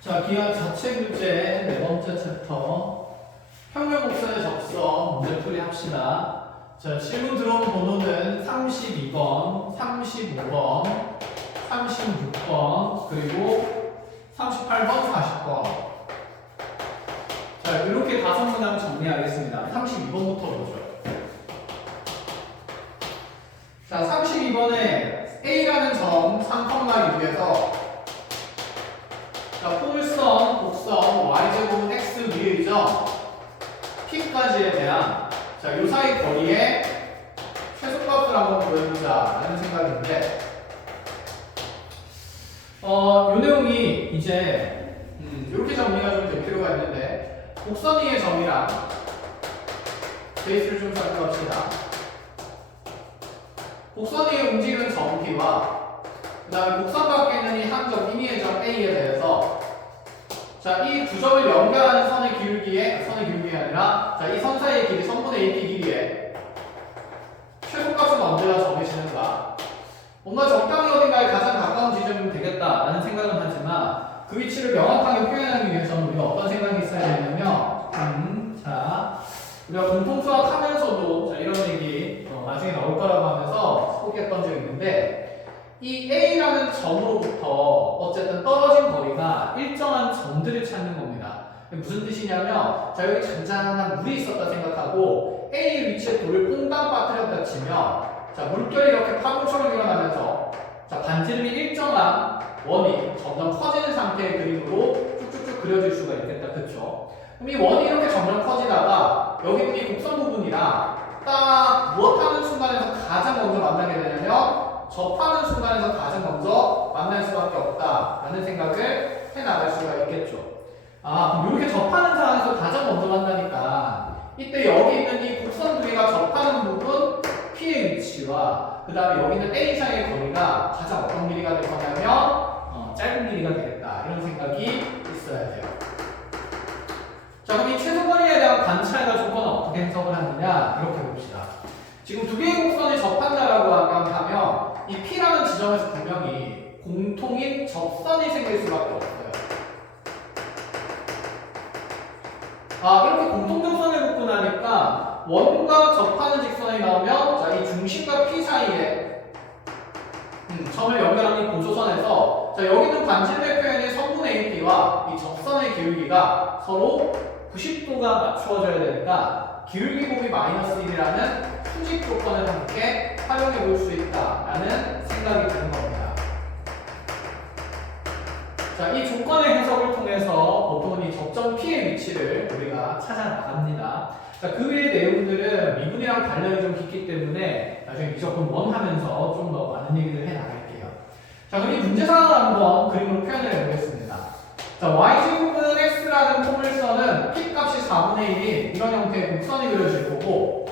자, 기하 자체 교재 네 번째 챕터 평면 곡선의 접선 문제풀이 합시다. 자, 질문 들어온 번호는 32번, 35번, 36번, 그리고 38번, 40번. 자, 이렇게 다섯 문항 정리하겠습니다. 32번부터 보죠. 자, 32번에 A라는 점 3,6에서 자, 포물선, 곡선, y제곱은 x 위의 점 P까지에 대한 자, 요 사이 거리의 최소값을 한번 구해보자 라는 생각인데 요 내용이 이제 이렇게 정리가 좀 될 필요가 있는데 곡선 위의 점이랑 베이스를 좀 살펴봅시다. 곡선 위에 움직이는 점 P와 그 다음에 곡선 밖에 있는 이 한 점, 임의의 점 A에 대해서 자, 이 두 점을 연결하는 선의 기울기가 아니라 자, 이 선 사이의 길이, 선분의 AP 길이에 최소값은 언제나 정해지는가? 뭔가 적당히 어딘가에 가장 가까운 지점이면 되겠다라는 생각은 하지만 그 위치를 명확하게 표현하기 위해서는 우리가 어떤 생각이 있어야 되냐면 자, 우리가 공통 수학하면서도 자, 이런 얘기 나중에 나올 거라고 하면서 소개했던 적이 있는데 이 A라는 점으로부터 어쨌든 떨어진 거리가 일정한 점들을 찾는 겁니다. 무슨 뜻이냐면 자, 여기 잔잔한 물이 있었다 생각하고 A 위치에 돌을 퐁당 빠뜨렸다 치면 자, 물결이 이렇게 파도처럼 일어나면서 자, 반지름이 일정한 원이 점점 커지는 상태의 그림으로 쭉쭉쭉 그려질 수가 있겠다. 그쵸? 그럼 이 원이 이렇게 점점 커지다가 여기 있는 이 곡선 부분이랑 딱 무엇하는 순간에서 가장 먼저 만나게 되냐면 접하는 순간에서 가장 먼저 만날 수밖에 없다라는 생각을 해나갈 수가 있겠죠. 아, 그럼 이렇게 접하는 상황에서 가장 먼저 만나니까 이때 여기 있는 이 곡선 두 개가 접하는 부분 P의 위치와 그 다음에 여기 있는 A 사이의 거리가 가장 어떤 길이가 될 거냐면 짧은 길이가 되겠다 이런 생각이 있어야 돼요. 자, 그럼 이 최소거리에 대한 관찰과 조건은 어떻게 해석을 하느냐 이렇게 봅시다. 지금 두 개의 곡선이 접한다라고 하면 이 P라는 지점에서 분명히 공통인 접선이 생길 수밖에 없어요. 아, 이렇게 공통접선을 붙고 나니까 원과 접하는 직선이 나오면 자, 이 중심과 P 사이에 점을 연결하는 이 고조선에서 자, 여기는 반지름의 표현이 선분의 AP와 이 접선의 기울기가 서로 90도가 맞추어져야 되니까 기울기 곱이 마이너스 1이라는 수직 조건을 함께 활용해 볼 수 있다라는 생각이 드는 겁니다. 자, 이 조건의 해석을 통해서 보통은 이 접점 P의 위치를 우리가 찾아 나갑니다. 자, 그 외의 내용들은 미분이랑 관련이 좀 깊기 때문에 나중에 미적분 1 하면서 좀 더 많은 얘기를 해 나갈게요. 자, 그럼 이 문제상을 한번 그림으로 표현을 해보겠습니다. 자, y제곱은 x라는 포물선은 p 값이 4분의 1인 이런 형태의 곡선이 그려질 거고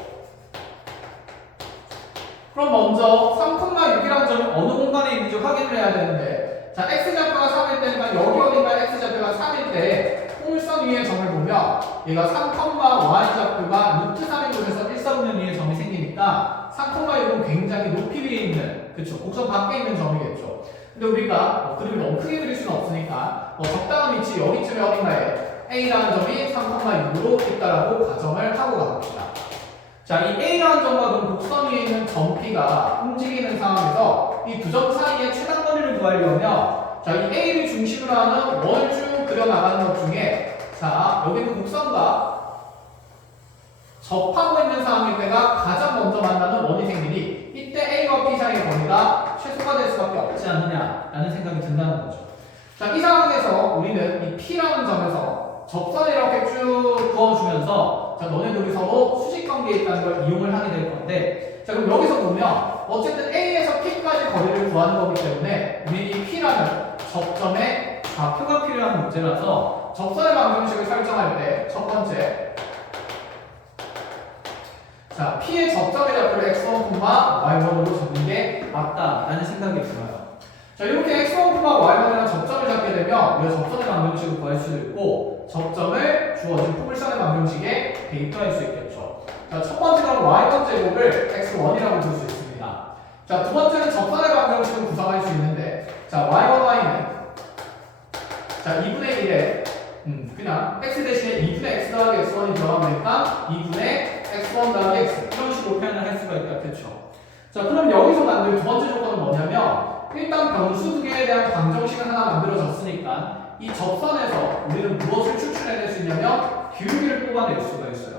그럼 먼저 3,6이라는 점이 어느 공간에 있는지 확인을 해야 되는데 자, x좌표가 3일 때니까 여기 어딘가에 x좌표가 3일 때 포물선 위의 점을 보면 얘가 3,y좌표가 루트 3인 곳에서 1,4분의 2의 점이 생기니까 3,6은 굉장히 높이 위에 있는 그쵸 곡선 밖에 있는 점이겠죠. 근데 우리가 그림을 너무 크게 그릴 수는 없으니까 적당한 위치 여기쯤에 어딘가에 A라는 점이 3,6으로 있다라고 가정을 하고 가봅시다. 자, 이 A라는 점과 그럼 곡선 위에 있는 점 P가 움직이는 상황에서 이 두 점 사이의 최단 거리를 구하려면 자, 이 A를 중심으로 하는 원을 쭉 그려나가는 것 중에 자, 여기는 곡선과 접하고 있는 상황일 때가 가장 먼저 만나는 원이 생기니 이때 A와 P 사이의 거리가 최소가 될 수밖에 없지 않느냐라는 생각이 든다는 거죠. 자, 이 상황에서 우리는 이 P라는 점에서 접선을 이렇게 쭉 그어주면서 자, 너네 둘이 서로 수직 관계에 있다는 걸 이용을 하게 될 건데 자, 그럼 여기서 보면 어쨌든 A에서 P까지 거리를 구하는 거기 때문에 우리 이 P라는 접점의 좌표가 필요한 문제라서 접선의 방정식을 설정할 때 첫 번째 자, P의 접점의 좌표를 x1, y1으로 잡는 게 맞다라는 생각이 들어요. 자, 이렇게 x1, y1이라는 접점을 잡게 되면 우리가 접선의 방정식을 구할 수도 있고 접점을 주어진 포물선의 방정식에 대입할 수 있겠죠. 자, 첫 번째는 y1 제곱을 x1이라고 볼 수 있습니다. 자, 두 번째는 접선의 방정식을 구성할 수 있는데 자, y1, y는 자, 2분의 1에 그냥 x 대신에 2분의 x 더하기 x1이 들어가면 되니까 2분의 x1 더하기 x 이런 식으로 표현을 할 수가 있다. 그쵸? 자, 그럼 여기서 만들 두 번째 조건은 뭐냐면 일단 변수 두 개에 대한 방정식을 하나 만들어졌으니까 이 접선에서 우리는 무엇을 추출해낼 수 있냐면 기울기를 뽑아낼 수가 있어요.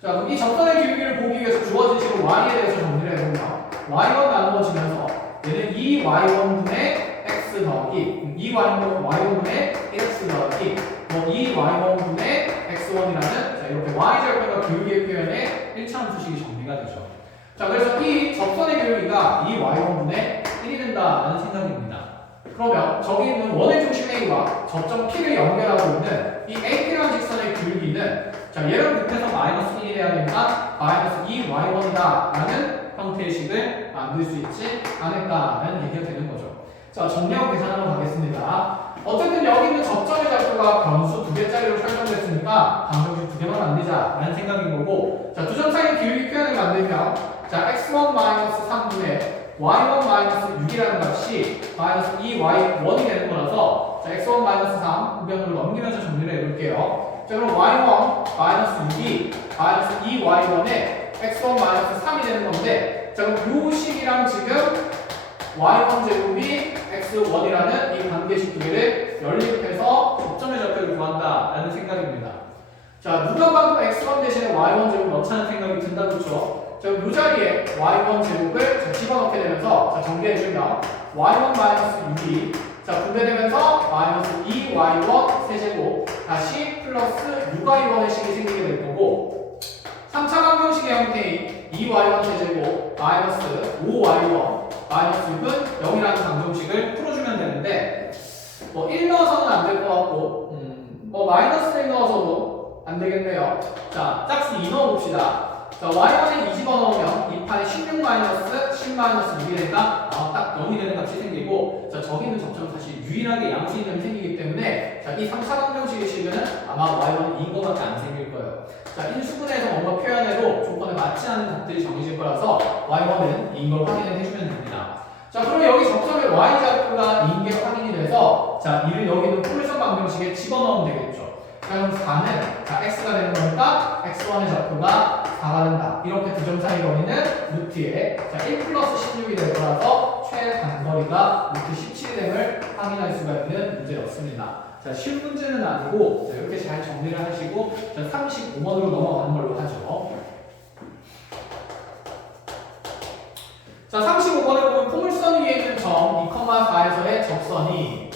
자, 그럼 이 접선의 기울기를 보기 위해서 주어진 식으로 y에 대해서 정리를 해보면 y1 나누어지면서 얘는 2y1분의 x 더하기 2y1분의 1x 더하기 뭐 2y1분의 x1이라는 자, 이렇게 y절편과 기울기의 표현의 1차함수식이 정리가 되죠. 자, 그래서 이 접선의 기울기가 2y1분의 1이 된다는 생각입니다. 그러면 저기 있는 원의 중심 A와 접점 P를 연결하고 있는 이 AP라는 직선의 기울기는 자, 얘를 곱해서 마이너스 1이 돼야 되니까 마이너스 2y1이다 라는 형태의 식을 만들 수 있지 않을까라는 얘기가 되는 거죠. 자, 정리하고 계산하러 가겠습니다. 어쨌든 여기 있는 접점의 좌표가 변수 두 개짜리로 설정됐으니까 방정식 두 개만 만들자 라는 생각인 거고 자, 두 점 사이 기울기 표현을 만들면 자, x1-3분의 y1-6이라는 값이 마이너스 2y1이 되는 거라서 자, x1-3 구변으로 넘기면서 정리를 해볼게요. 자, 그럼 y1-6이 마이너스 2y1에 x1-3이 되는 건데 자, 그럼 이 식이랑 지금 y1 제곱이 x1이라는 이 관계식 두 개를 연립해서 접점의 좌표를 구한다라는 생각입니다. 자, 누가 봐도 x1 대신에 y1 제곱 넣자는 생각이 든다, 그렇죠? 자, 이 자리에 y1 제곱을 집어넣게 되면서 자, 정리해주면 y1-6이 자, 분배되면서 마이너스 2y1 세제곱 다시 플러스 6y1의 식이 생기게 될 거고 3차 방정식의 형태인 2y1 세제곱 마이너스 5y1 마이너스 6은 0이라는 방정식을 풀어주면 되는데 뭐 1 넣어서는 안 될 것 같고 뭐 마이너스 1 넣어서도 안 되겠네요. 자, 짝수 2 넣어봅시다. 자, y1에 2 집어넣으면 이 판에 16 마이너스 10 마이너스 6이 되니까 딱 0이 되는 값이 생기고 자, 저기 있는 접점은 사실 유일하게 양수이점이 생기기 때문에 자, 이 3차 방정식의 식은 아마 y1은 2인 것밖에 안 생길 거예요. 자, 인수분해에서 뭔가 표현해도 조건에 맞지 않는 값들이 정해질 거라서 y1은 2인 걸 확인을 해주면 됩니다. 자, 그러면 여기 접점의 y좌표가 2인 게 확인이 돼서 자, 이를 여기 있는 포메이션 방정식에 집어넣으면 되겠죠. 자, 그럼 4는 자, x가 되는 거니까 x1의 좌표가 4가 된다. 이렇게 두 점 사이 거리는 루트에 자, 1 플러스 16이 될 거라서 최단거리가 루트 17이 됨을 확인할 수가 있는 문제였습니다. 자, 쉬운 문제는 아니고 자, 이렇게 잘 정리를 하시고 자, 35번으로 넘어가는 걸로 하죠. 자, 35번에 보면 포물선 위에 있는 점 2,4에서의 접선이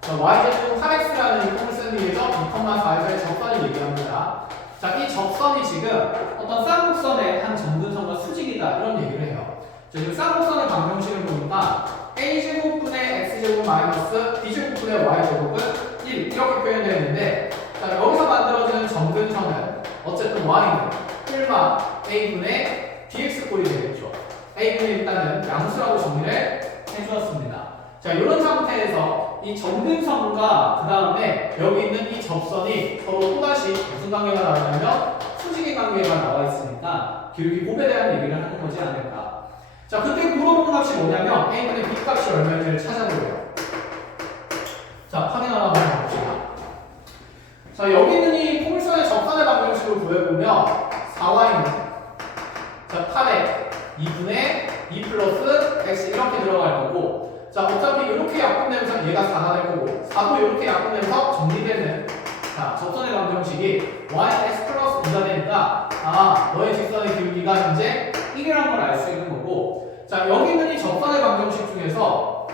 자, y제곱 8x라는 이 포물선 위에서 2,4에서의 접선을 얘기합니다. 자, 이 접선이 지금 어떤 쌍곡선의 한 점근선과 수직이다 이런 얘기를 해요. 자, 지금 쌍곡선의 방정식을 보니까 a제곱분의 x제곱 마이너스 b제곱분의 y제곱은 1 이렇게 표현되어 있는데 자, 여기서 만들어지는 점근선은 어쨌든 y는 뿔마 a분의 dx꼴이 되겠죠. a분이 일단은 양수라고 정리를 해주었습니다. 자, 이런 상태에서 이 점근선과 그 다음에 여기 있는 이 접선이 서로 또다시 무슨 관계가 나오냐면 수직의 관계가 나와 있으니까 기울기 곱에 대한 얘기를 하는 거지 않을까. 자, 그때 물어보는 값이 뭐냐면 a분의 b 값이 얼마인지를 찾아보래요. 자, 확인하러 한번 봅시다. 자, 여기 있는 이 포물선의 접선의 방정식을 구해보면 4y는 자, 8에 2분의 2 플러스 x 이렇게 들어갈 거고 자, 어차피 이렇게 약분되면서 얘가 4가 될 거고 4도 이렇게 약분되면서 정리되는 자, 접선의 방정식이 y x 플러스 2가 되니까 아, 너의 직선의 기울기가 현재 1이라는 걸 알 수 있는 거고 자, 여기 있는 이 접선의 방정식 중에서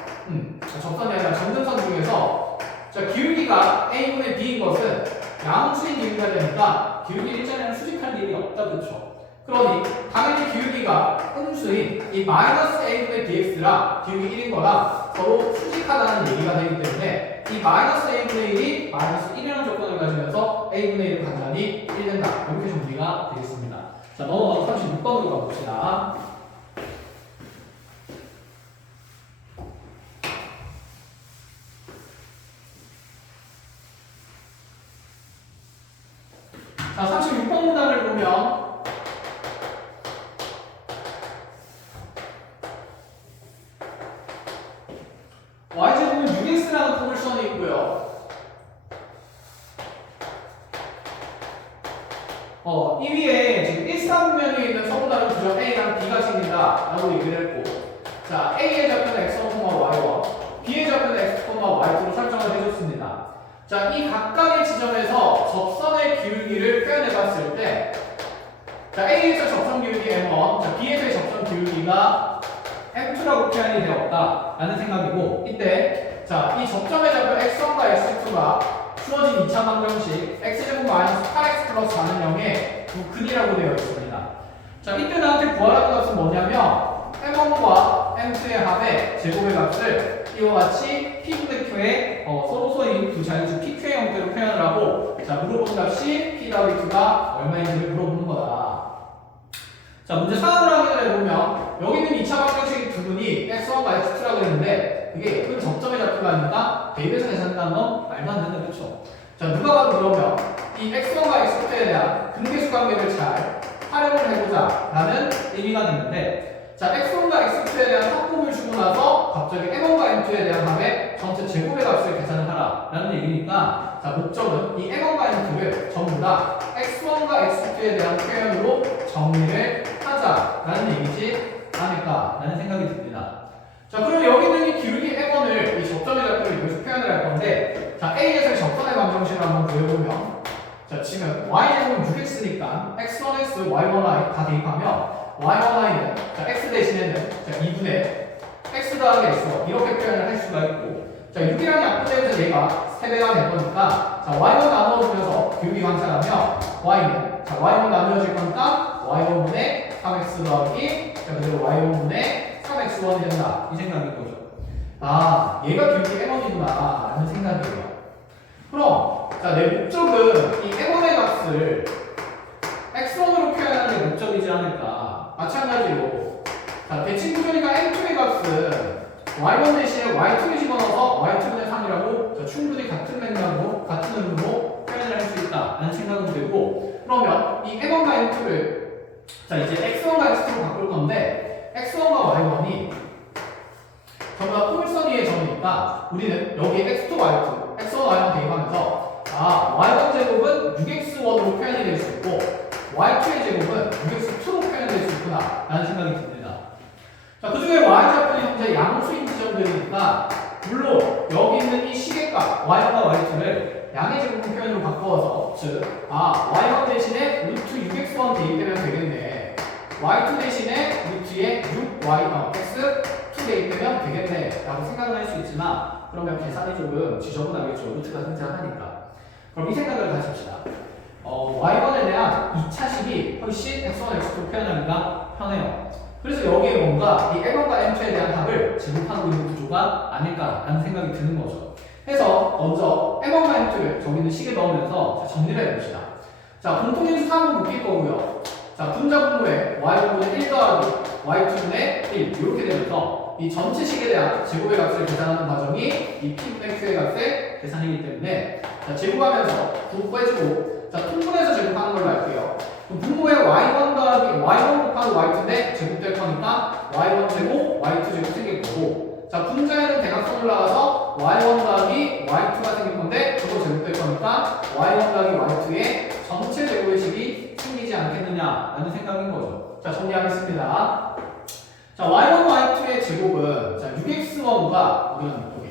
접선이 아니라 점근선 중에서 자, 기울기가 a분의 b인 것은 양수인 기울기가 되니까 기울기 일자리는 수직할 일이 없다, 그렇죠? 그러니 당연히 기울기가 음수인 이 마이너스 a분의 bx랑 기울기 1인 거랑 서로 수직하다는 얘기가 되기 때문에 이 마이너스 a분의 1이 마이너스 1이라는 조건을 가지면서 a분의 1은 간단히 1 된다. 이렇게 정리가 되겠습니다. 자, 넘어가서 36번으로 가봅시다. 자, 36번 문항을 보면 직선이 있고요. 이 위에 지금 1사분면에 있는 서로 다른 구점 A랑 B가 생긴다 라고 얘기를 했고, 자, A의 좌표는 x1, y1, B의 좌표는 x, y2로 설정을 해줬습니다. 자, 이 각각의 지점에서 접선의 기울기를 표현해 봤을 때, 자, A에서 접선 기울기 M1, 자, B에서의 접선 기울기가 M2라고 표현이 되었다 라는 생각이고, 이때 자, 이 접점의 좌표 x1과 x2가 주어진 2차 방정식 x제곱 마이너스 8x 플러스 4는 0의 두 근이라고 되어 있습니다. 자, 이때 나한테 구하라는 값은 뭐냐면 M1과 M2의 합의 제곱의 값을 이와 같이 P분의 Q의 서로서인 두 자연수 PQ의 형태로 표현을 하고, 자, 물어본 값이 P 더하기 2가 얼마인지를 물어보는 거다. 자, 문제 상황을 확인을 해보면 여기 있는 2차 방정식의 두 분이 x1과 x2라고 했는데 그게 예쁜 접점의 좌표가 아니니까 대입해서 계산한다는 건 말도 안 된다, 그렇죠? 자, 누가 봐도 그러면 이 x1과 x2에 대한 근계수 관계를 잘 활용을 해보자 라는 의미가 되는데, 자, x1과 x2에 대한 합곱을 주고 나서 갑자기 m1과 m2에 대한 합의 전체 제곱의 값을 계산을 하라 라는 얘기니까, 자, 목적은 이 m1과 m2를 전부 다 x1과 x2에 대한 표현으로 정리를 하자 라는 얘기지 않을까 라는 생각이 듭니다. 자, 그러면 여기 있는 이 기울기 m1을 이 접점의 좌표를 이렇게 표현을 할 건데, 자, A에서의 접선의 방정식을 한번 구해보면, 자, 지금 y제곱은 6x니까 x1x, y1y 다 대입하면 y1y는 자, x 대신에는 자, 2분의 x 더하기 x1 이렇게 표현을 할 수가 있고, 자, 6이랑 약분되면서 얘가 3배가 될 거니까, 자, y1 나누어주면서 기울기 관찰하면 y는 자, y1 나누어질 거니까 y1분의 3x 더하기, 자, 그리고 y1분의 3x1이 된다 이 생각인 거죠. 아, 얘가 기울기 m1이구나 라는 생각이에요. 그럼 자, 내 목적은 이 m1의 값을 x1으로 표현하는 게 목적이지 않을까. 마찬가지로 자, 대칭 구조니까 m2의 값은 y1 대신에 y2를 집어넣어서 y2분의 3이라고 자, 충분히 같은 맥락으로 같은 의미로 표현을 할 수 있다 라는 생각은 들고, 그러면 이 m1과 m2를 자, 이제 x1과 x2로 바꿀 건데 x1과 y1이 전부 다 포물선 위의 점이니까 우리는 여기 x2, y2, x1, y1 대입하면서 y1 제곱은 6x1으로 표현이 될 수 있고 y2의 제곱은 6x2로 표현이 될 수 있구나 라는 생각이 듭니다. 자, 그 중에 y좌표는 현재 양수인 지점들이니까 물론 여기 있는 이 시계값 y1과 y2를 양의 제곱 표현으로 바꿔서, 즉 y1 대신에 루트 6x1 대입되면 되겠네, y2 대신에 루트에 6y x2 대입되면 되겠네 라고 생각을 할 수 있지만, 그러면 계산이 조금 지저분하겠죠. 루트가 등장하니까. 그럼 이 생각을 가집시다. y1에 대한 2차식이 훨씬 x1, x2로 표현하기가 편해요. 그래서 여기에 뭔가 이 m1과 m2에 대한 합을 제곱하고 있는 구조가 아닐까라는 생각이 드는 거죠. 해서 먼저 m1과 m2를 저기 있는 식에 넣으면서 정리를 해봅시다. 자, 공통인수 3은 묶일 거고요. 자, 분자 분모에 y1분의 1 더하기 y2분의 1 이렇게 되면서 이 전체 식에 대한 제곱의 값을 계산하는 과정이 이 p분의 q의 값의 계산이기 때문에, 자, 제곱하면서 9 빼주고, 자, 통분해서 제곱하는 걸로 할게요. 그럼 분모에 y1 더하기 y1 곱하기 y2인데 제곱될 거니까 y1 제곱, y2 제곱 생길 거고, 자, 분자에는 대각선 올라가서 y1 더하기 y2가 생길 건데 저거 제곱될 거니까 y1 더하기 y2의 전체 제곱의 식이 생기지 않겠느냐라는 생각인 거죠. 자, 정리하겠습니다. 자, y1, y2의 제곱은 자, 6x1과 우리는 여기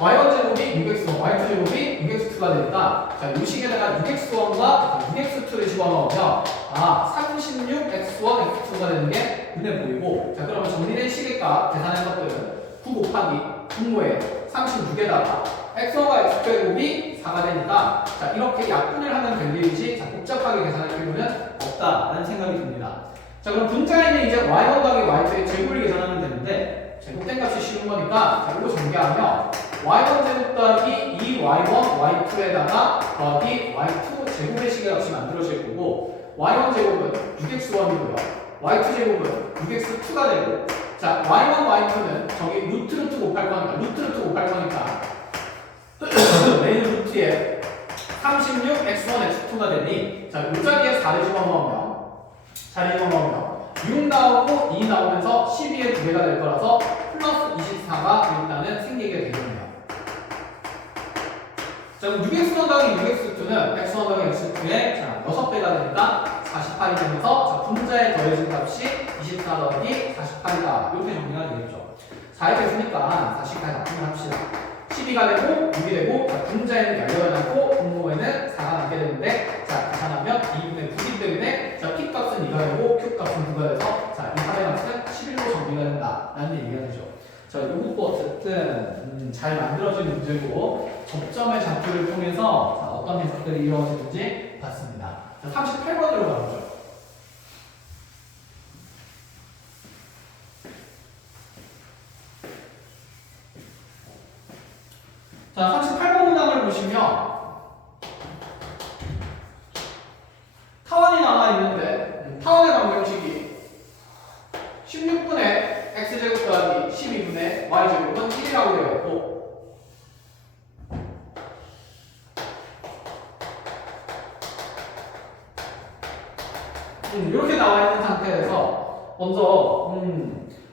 y1 제곱이 6x1, y2 제곱이 6x2가 되니까, 자, 이 식에다가 6x1과 6x2를 집어넣으면 36x1, x2가 되는 게 눈에 보이고, 자, 그러면 정리된 식의 값 계산한 것들은 9 곱하기 분모에 36에다가 x1과 x2의 곱이 4가 되니까, 자, 이렇게 약분을 하면 될 일이지 자, 복잡하게 계산할 필요는 없다라는 생각이 듭니다. 자, 그럼 분자에는 이제 y1 더하기 y2의 제곱을 계산하면 되는데, 제곱된 값이 쉬운 거니까 자, 이거 전개하면 y1 제곱 더하기 2y1 y2에다가 더하기 y2 제곱의 식의 값이 만들어질 거고, y1 제곱은 6x1이고요 y2 제곱은 6x2가 되고, 자, y1, y2는 저기 루트 곱할 거니까 메인 루트에 36 x1 x2가 되니, 자, 이 자리에 4를 집어넣으면 6 나오고 2 나오면서 12의 2배가 될 거라서 플러스 24가 일단은 생기게 되겠네요. 그럼 6x1 더하기 6x2는 x1 더하기 x2의 자, 6배가 되니까 48이 되면서 자, 분자에 더해진 값이 24 더하기 48이다. 이렇게 정리가 되겠죠. 4 이렇게 쓰니까 40까지 납품을 합시다. 12가 되고 6이 되고 자, 분자에는 열려가 남고 분모에는 4가 남게 되는데 자, 계산하면 2분의 9이기 때문에 자, p 값은 2가 되고 q 값은 9가 돼서 자, 이 4의 값은 11로 정리가 된다. 라는 얘기가 되죠. 자, 이것도 어쨌든 잘 만들어진 문제고 접점의 잡기를 통해서 자, 어떤 해석들이 이루어지는지 봤습니다. 자, 38번으로 가보죠. 자, 38번 문항을 보시면 타원이 나와 있는데 타원의 방정식이 16분의 x제곱 더하기 12분의 y제곱은 1이라고 되어 있고 이렇게 나와 있는 상태에서 먼저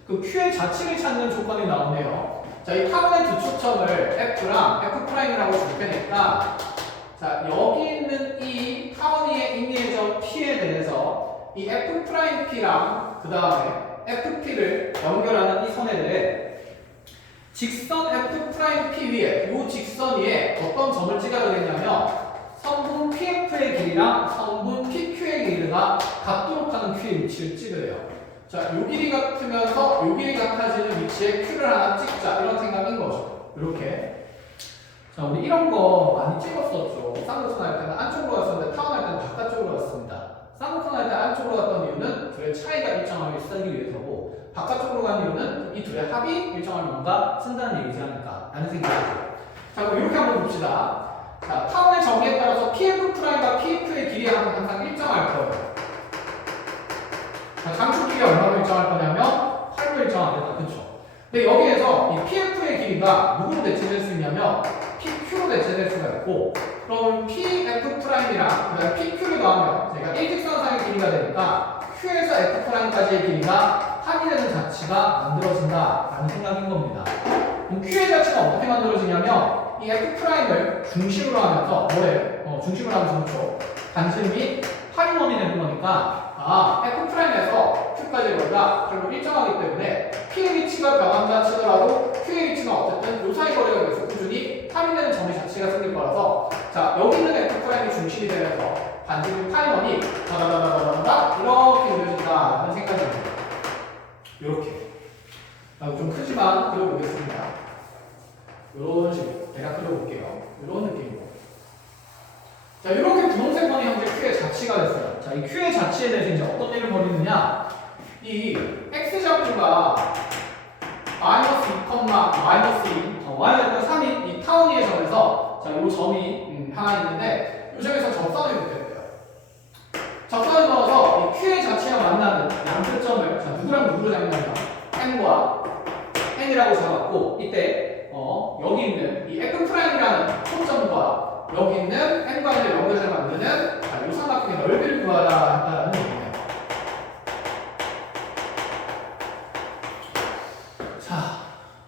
그 q의 자치를 찾는 조건이 나오네요. 자, 이 타원의 두 초점을 f랑 f'이라고 줄 테니까 자, 여기 있는 이 타원이의 임의의 p에 대해서 이 f'p랑 그 다음에 fp를 연결하는 이 선에 대해 직선 f'p 위에 이 직선 위에 어떤 점을 찍어야 되겠냐면 선분 pf의 길이랑 선분 pq의 길이가 같도록 하는 q의 위치를 찍으래요. 자, 요 길이 같으면서 요 길이 같아지는 위치에 q를 하나 찍자 이런 생각인 거죠. 이렇게. 자, 우리 이런 거 많이 찍었었죠. 쌍꺼풀 할 때는 안쪽으로 갔었는데 타원 할 때는 바깥쪽으로 갔습니다. 쌍꺼풀 할 때 안쪽으로 갔던 이유는 둘의 차이가 일정하게 쓰기 위해서고 바깥쪽으로 간 이유는 이 둘의 합이 일정하게 뭔가 쓴다는 얘기지 않을까 라는 생각이죠. 자, 그럼 이렇게 한번 봅시다. 자, 타원의 정의에 따라서 pf'과 pf의 길이가 항상 일정할 거예요. 자, 장축 길이가 얼마로 일정할 거냐면 8로 일정하겠다. 그쵸? 근데 여기에서 이 pf의 길이가 누구로 대체될 수 있냐면 pq로 대체될 수가 있고 그럼 pf'이랑 그다음에 pq를 더하면 저희가 일직선상의 길이가 되니까 q에서 f'까지의 길이가 합이 되는 자치가 만들어진다 라는 생각인 겁니다. 그럼 q의 자치가 어떻게 만들어지냐면 이 f'을 중심으로 하면서 뭐예요? 중심으로 하면서 그렇죠. 단순히 8인원이 되는 거니까 f'에서 q까지의 거리가 결국 일정하기 때문에 p의 위치가 변한다 치더라도 q의 위치가 어쨌든 요 사이 거리가 계속 꾸준히 8이 되는 점의 자체가 생길 거라서 자, 여기 있는 f'이 중심이 되면서 반지름 8인원이 다다다다다다 이렇게 그려진다는 생각이 듭니다. 이렇게. 좀 크지만 그려보겠습니다. 이런 식으로 대략 그려볼게요. 이런 느낌으로. 자, 이렇게 분홍색 선이 현재 q의 자치가 됐어요. 자, 이 q의 자치에 대해서 이제 어떤 일을 벌이느냐? 이 x좌표가 마이너스 2, 마이너스 2, y좌표가 3인 이 타원 위의 점에서 자, 이 점이 하나 있는데 이 점에서 접선을 붙였대요. 접선을 넣어서 이 q의 자치와 만나는 양끝점을 자, 누구랑 누구로 잡냐면 n과 n이라고 잡았고 이때 여기 있는 이 f'이라는 초점과 여기 있는 n과 n의 연결을 만드는 이 삼각형의 넓이를 구하라 했다라는 얘기예요. 자,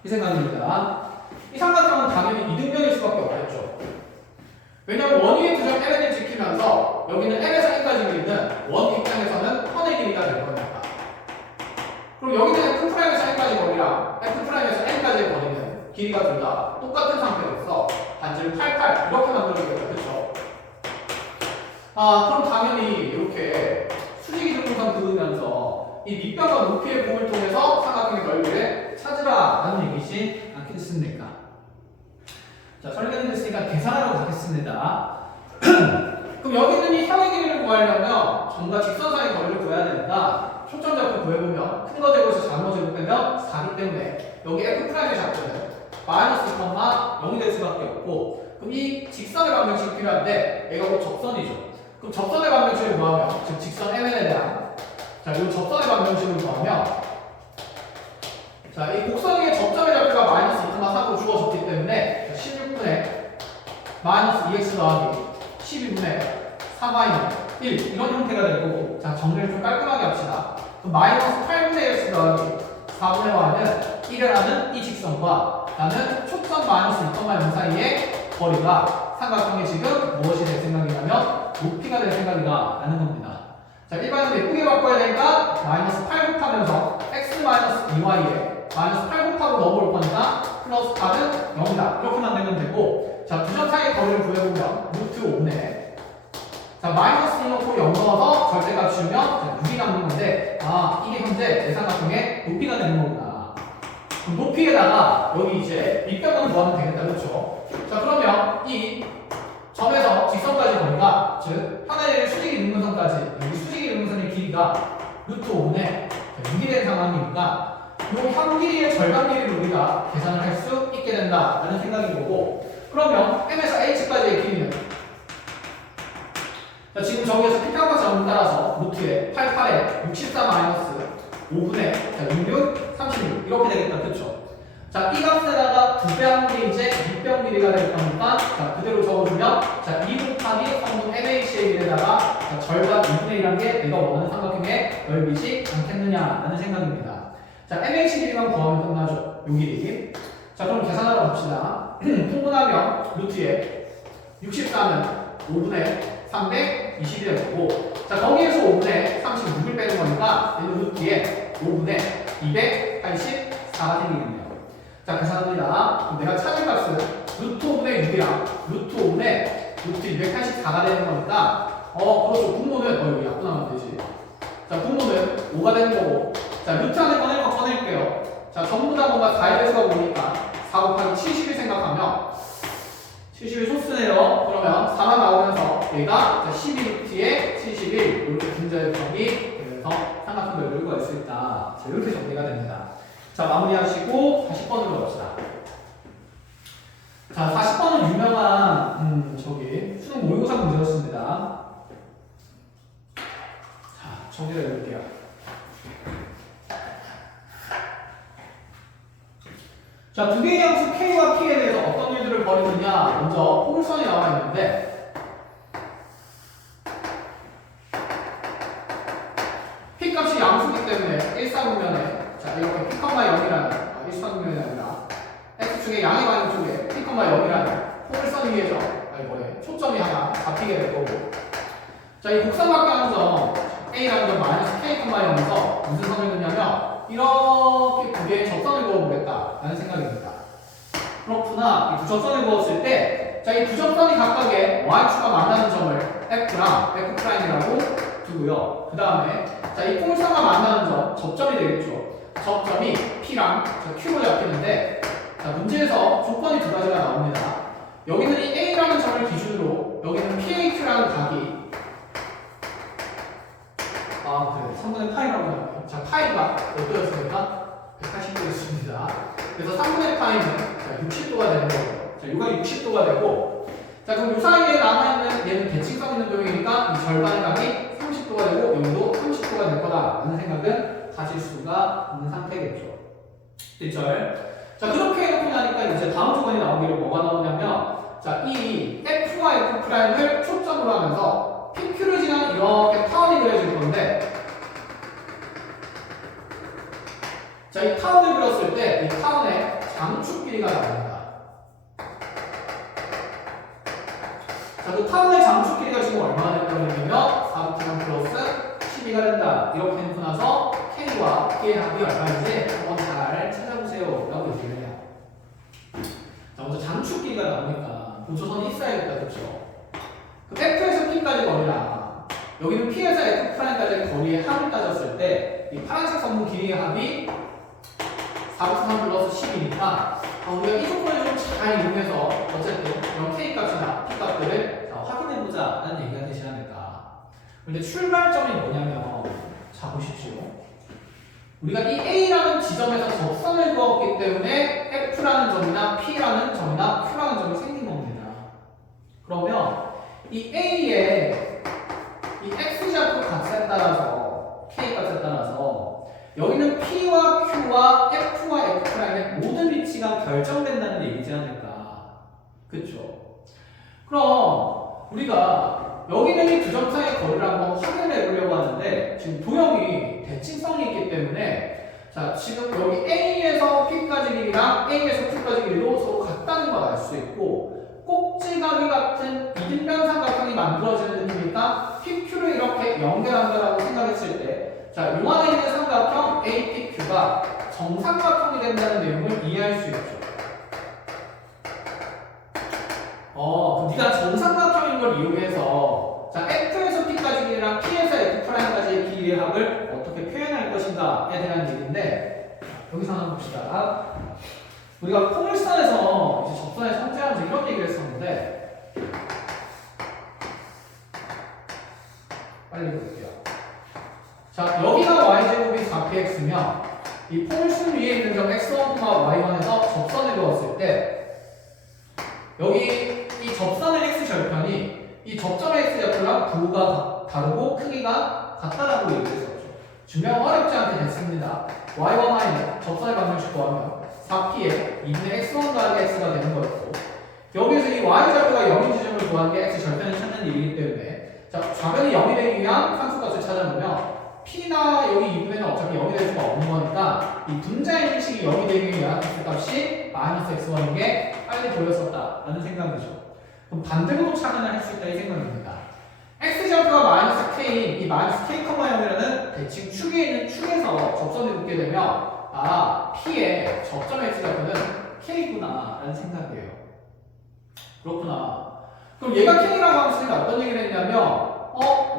이 생각입니다. 이 삼각형은 당연히 이등변일 수밖에 없겠죠. 왜냐하면 원 위의 두점 ln을 지키면서 여기는 l에서 n까지 길이는 원 입장에서는 선의 길이가 될 거니까. 그럼 여기는 f'에서 n까지 거리랑 f'에서 n까지의 거리는 길이가 둘 다 똑같은 상태로서 반지름 88 이렇게 만들어지겠죠. 그렇죠? 그럼 당연히 이렇게 수직이 등분선 그으면서 이 밑변과 높이의 공을 통해서 삼각형의 넓이를 찾으라 라는 얘기지 않겠습니까? 자, 설계는 됐으니까 계산하러 가겠습니다. 그럼 여기 있는 이 현의 길이를 구하려면 점과 직선상의 거리를 구해야 되니까 초점 잡고 구해보면 큰 거 제곱에서 작은 거 제곱되면 4기 때문에 여기 f'의 좌표는 마이너스 0이 될 수밖에 없고 그럼 이 직선의 방정식이 필요한데 얘가 곧 접선이죠. 그럼 접선의 방정식을 구하면 즉 직선 mn에 대한 자, 이 접선의 방정식을 구하면 자, 이 곡선 위에 접점의 좌표가 마이너스 2,3으로 주어졌기 때문에 16분의 마이너스 2x 더하기 12분의 4y 1 이런 형태가 될 거고 자, 정리를 좀 깔끔하게 합시다. 그럼 마이너스 8분의 x 더하기 4분의 y는 1이라는 이 직선과 나는 초점 마이너스 2,0 사이에 거리가 삼각형이 지금 무엇이 될 생각이냐면 높이가 될 생각이다 라는 겁니다. 자, 일반적으로 예쁘게 바꿔야 되니까 마이너스 8 곱하면서 x 마이너스 2y에 마이너스 8 곱하고 넘어올 거니까 플러스 8은 0이다. 이렇게만 내면 되고, 자, 두 점 사이의 거리를 구해보면 루트 5네. 자, 마이너스 2 넣고 0 넣어서 절대값 지우면 6이 남는 건데, 아, 이게 현재 내 삼각형의 높이가 되는 거구나. 그럼 높이에다가 여기 이제 밑변만 구하면 되겠다, 그렇죠? 자, 그러면 이 점에서 직선까지 거리가, 즉 하나의 수직이 능분선까지, 여기 수직이 능분선의 길이가 루트 5분의 6이 된 상황이니까 이 한 길이의 절반 길이를 우리가 계산을 할 수 있게 된다라는 생각인 거고, 그러면 M에서 H까지의 길이는, 자, 지금 저기에서 피타고라스 정리 따라서 루트에 88에 64 마이너스 5분의 66, 36 이렇게 되겠다, 그쵸? 자, 이 값에다가 2배한 게 이제 6배한 길이가 될 거니까, 자, 그대로 적어주면, 자, 2 곱하기 성분 MH의 길에다가, 자, 절반 2분의 1한 게 내가 원하는 삼각형의 넓이지 않겠느냐라는 생각입니다. 자, MH 길이만 구하면 끝나죠, 요 길이. 자, 그럼 계산하러 갑시다. 통분하면 루트에 64는 5분의 320이 될 거고, 자, 거기에서 5분의 36을 빼는 거니까 얘는 루트에 5분의 284가 생기겠네요. 자, 계산합니다. 그럼 내가 찾을 값은 루트 5분의 6이랑 루트 5분의 루트 284가 되는 거니까, 그렇죠. 분모는, 여기 약분 하면 되지. 자, 분모는 5가 되는 거고, 자, 루트 안에 꺼낼 거 꺼낼게요. 자, 전부 다 뭔가 4의 배수가 보니까 4 곱하기 70을 생각하면 70이 소수네요. 그러면 4가 나오면서 얘가 12루트에 71 이렇게 분자역성이 되면서 삼각형 넓이를 구할 수 있다. 자, 이렇게 정리가 됩니다. 자, 마무리하시고 40번으로 갑시다. 자, 40번은 유명한 수능 모의고사 문제였습니다. 자, 정리를 해볼게요. 자, 두 개의 함수 K와 P에 대해서 어떤 일들을 벌이느냐. 먼저 포물선이 나와 있는데, P 값이 양수기 때문에 1사분면에, 자, 이렇게 P, 0이라는, 1사분면이 아니라 X축의 양의 반응 쪽에 P, 0이라는 포물선 위에 초점이 하나 잡히게 될 거고, 자, 이 곡선밖에 하는 점 A라는 점 마이너스 K, 0에서 무슨 선을 그냐면 이렇게 두 개의 접선을 그어보겠다라는 생각입니다. 그렇구나. 이 두 접선을 그었을 때, 자, 이 두 접선이 각각의 y축과 만나는 점을 F랑 F'이라고 두고요. 그 다음에, 자, 이 포물선과 만나는 점, 접점이 되겠죠. 접점이 P랑 Q로 잡히는데, 자, 문제에서 조건이 두 가지가 나옵니다. 여기는 이 A라는 점을 기준으로, 여기는 PAQ라는 각이, 그래. 3분의 파이라고 하면, 자, 파이가 어떠였습니까? 180도였습니다. 그래서 3분의 파이는 60도가 되는 거예요. 자, 이가 60도가 되고, 자, 그럼 이 사이에 남아있는 얘는 대칭성 있는 도형이니까 이 절반의 각이 30도가 되고, 여기도 30도가 될 거다라는 생각은 가질 수가 있는 상태겠죠. 1절. 자, 그렇게 해놓고 나니까 이제 다음 조건이 나오기를 뭐가 나오냐면, 자, 이 F와 F'을 초점으로 하면서 PQ를 지나는 이렇게 타원이 그려질 건데, 자, 이 타원을 그렸을 때 이 타원의 장축 길이가 나옵니다. 자, 그 타원의 장축 길이가 지금 얼마나 된다고 했냐면 4부터 플러스 12가 된다. 이렇게 해놓고 나서 K와 P의 합이 얼마인지 한번 잘 찾아보세요 라고 얘기를 해요. 자, 먼저 장축 길이가 나오니까 보조선이 있어야겠다, 그렇죠? 그 F에서 P까지 거리랑 여기는 P에서 F'까지의 거리의 합을 따졌을 때 이 파란색 선분 길이의 합이 4부터 3 플러스 10이니까 우리가 이 조건을 좀 잘 이용해서 어쨌든 이런 K 값이나 P 값들을 확인해보자 라는 얘기가 되지 않을까. 근데 출발점이 뭐냐면, 자, 보십시오. 우리가 이 A라는 지점에서 접선을 그었기 때문에 F라는 점이나 P라는 점이나 Q라는 점이 생긴 겁니다. 그러면 이 A의 이 X좌표 값에 따라서, K 값에 따라서 여기는 P와 Q와 F와 F'의 모든 위치가 결정된다는 얘기지 않을까. 그쵸? 그럼 우리가 여기는 이 두 점 사이의 거리를 한번 확인을 해보려고 하는데, 지금 도형이 대칭성이 있기 때문에, 자, 지금 여기 A에서 P까지 길이랑 A에서 Q까지 길이도 서로 같다는 걸 알 수 있고, 꼭 꼭지각이 같은 이등변 삼각형이 만들어지는 느낌이니까 PQ를 이렇게 연결한다라고 생각했을 때, 자, 요 안에 있는 삼각형 APQ가 정삼각형이 된다는 내용을 이해할 수 있죠. 그럼 네가 정삼각형인 걸 이용해서 자, F에서 P까지 길이랑 P에서 F'까지의 길이의 합을 어떻게 표현할 것인가에 대한 얘기인데, 여기서 한번 봅시다. 우리가 포물선에서 이제 접선에 상쇄하면서 이런 얘기를 했었는데, 빨리 볼게요. 자, 여기가 y제곱이 4px면 이 포물선 위에 있는 점 x1, y1에서 접선을 그었을 때, 여기 이 접선의 x절편이 이 접점의 x절편랑 부호가 다르고 크기가 같다라고 얘기를 했었죠. 증명 어렵지 않게 됐습니다. y1y는 접선의 방정식 구하면 4p에 2분의 x1 더하기 x가 되는 거였고, 여기에서 이 y절표가 0인 지점을 구하는 게 x절편을 찾는 일이기 때문에, 자, 좌변이 0이 되기 위한 상수값을 찾아보면 p나 여기 2분의는 어차피 0이 될 수가 없는 거니까 이 분자의 인식이 0이 되기 위한 x값이 마이너스 x1인 게 빨리 보였었다라는 생각이죠. 그럼 반대로도 착안을 할 수 있다 이 생각입니다. x절표가 마이너스 k인 이 마이너스 k, 0이라는 대칭 축에 있는 축에서 접선을 긋게 되면 P의 접점 x절표는 k구나 라는 생각이에요. 그렇구나. 그럼 얘가 k라고 하면 선생님이 어떤 얘기를 했냐면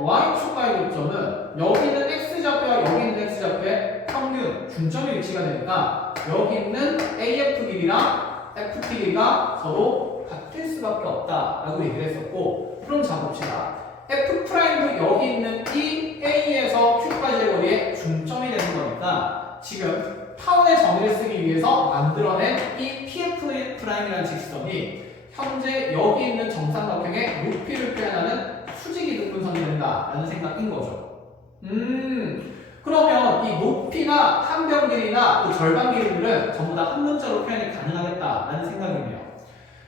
y축과의 교점은 여기 있는 x좌표와 여기 있는 x좌표의 평균, 중점이 위치가 되니까 여기 있는 AF 길이랑 FT 길이가 서로 같을 수밖에 없다라고 얘기를 했었고, 그럼 자 봅시다. F'도 여기 있는 이 A에서 Q까지의 거리의 중점이 되는 거니까 지금 타원의 정의를 쓰기 위해서 만들어낸 이 PF'이라는 직선이 현재 여기 있는 정삼각형의 높이를 표현하는 수직이등분선이 된다라는 생각인 거죠. 그러면 이 높이나 한변 길이나 또 절반 길이들은 전부 다 한 문자로 표현이 가능하겠다라는 생각이네요.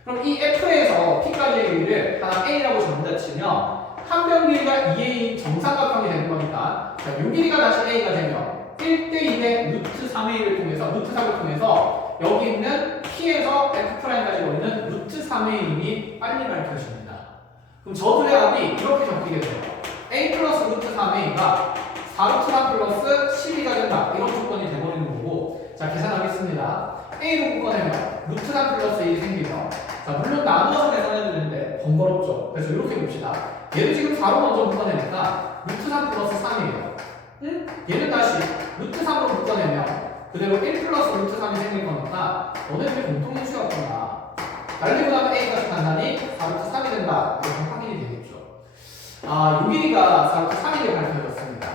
그럼 이 F에서 P까지의 길이를 하나 A라고 전부 치면 한변 길이가 2A인 정삼각형이 되는 거니까, 자, 요 길이가 다시 A가 되면 1대2의 루트 3A를 통해서, 루트 3을 통해서 여기 있는 P에서 F'까지 걸리는 루트 3의 이름이 빨리 밝혀집니다. 그럼 저들의 합이 이렇게 적히게 돼요. A 플러스 루트 3A가 4루트 3 플러스 12가 된다. 이런 조건이 돼버리는 거고, 자, 계산하겠습니다. A로 묶어내면 루트 3 플러스 1이 생기죠. 자, 물론 나누어서 계산해도 되는데 번거롭죠. 그래서 이렇게 봅시다. 얘를 지금 4로 먼저 묶어내니까 루트 3 플러스 3이에요. 얘는 다시 루트 3으로 묶어내면 그대로 1 플러스 루트 3이 생길 거니까 너네들이 공통인수였구나. 달리고 나면 A가 단단히 4루트 3이 된다. 이렇게 확인이 되겠죠. 요 길이가 4루트 3이게 밝혀졌습니다.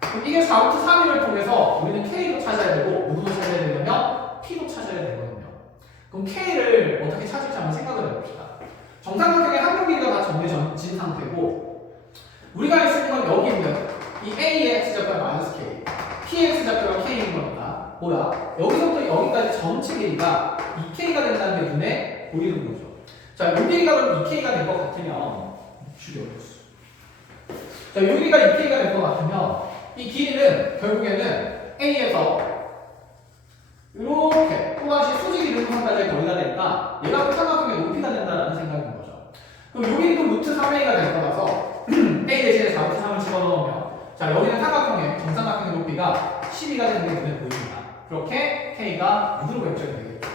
그럼 이게 4루트 3일을 통해서 우리는 K도 찾아야 되고 누구도 찾아야 되려면 P도 찾아야 되거든요. 그럼 K를 어떻게 찾을지 한번 생각을 해봅시다. 정삼각형의 한변 길이가 다 정해진 상태고, 우리가 할 수 있는 건 여기 있는 이 A의 x좌표가 마이너스 K, P의 x좌표가 K인 거니까 뭐야? 여기서부터 여기까지 전체 길이가 2K가 된다는 게 눈에 보이는 거죠. 자, 이 길이가 그럼 2K가 될 것 같으면 줄여줬어. 자, 이 길이가 2K가 될 것 같으면 이 길이는 결국에는 A에서 이렇게 또다시 수직이 이등분선까지의 거리가 되니까 얘가 삼각형의 높이가 된다는 생각인 거죠. 그럼 여기도 루트 3A가 될 거라서 A 대신에 4루트 3을 집어넣으면, 자, 여기는 삼각형의 정삼각형의 높이가 12가 되는 게 눈에 보입니다. 그렇게 K가 6으로 결정이 되겠죠.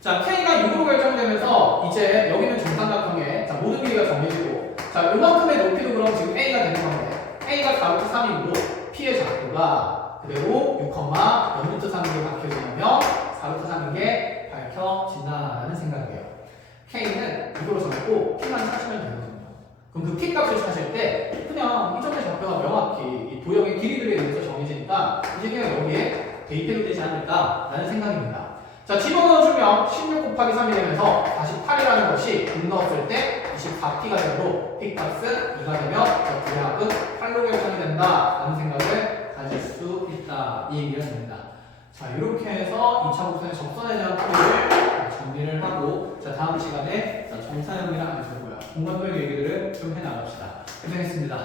자, K가 6으로 결정되면서 이제 여기는 정삼각형의, 자, 모든 길이가 정해지고, 자, 이만큼의 높이도 그럼 지금 A가 되는 건데 A가 4루트 3이고 P의 좌표가 그대로 6, 0루트 3이 밝혀지면 4루트 3인 게 밝혀진다라는 생각이에요. K는 이거로 정했고 P만 찾으면 되거든요. 그럼 그 P 값을 찾을 때 그냥 이 점의 좌표가 명확히 이 도형의 길이들에 대해서 정해지니까 이제 그냥 여기에 대입해도 되지 않을까라는 생각입니다. 자, 집어넣어주면 16 곱하기 3이 되면서 다시 8이라는 것이 6 넣었을 때 24P가 되고 P 값은 2가 되면 저 둘의 합은 8로 결정이 된다라는 생각을 가질 수 있다, 이 얘기가 됩니다. 자, 이렇게 해서 2차 곡선의 접선에 대한 토의를 정리를 하고, 자, 다음 시간에 정사형이랑 공간도형 얘기들을 좀 해나갑시다. 고생했습니다.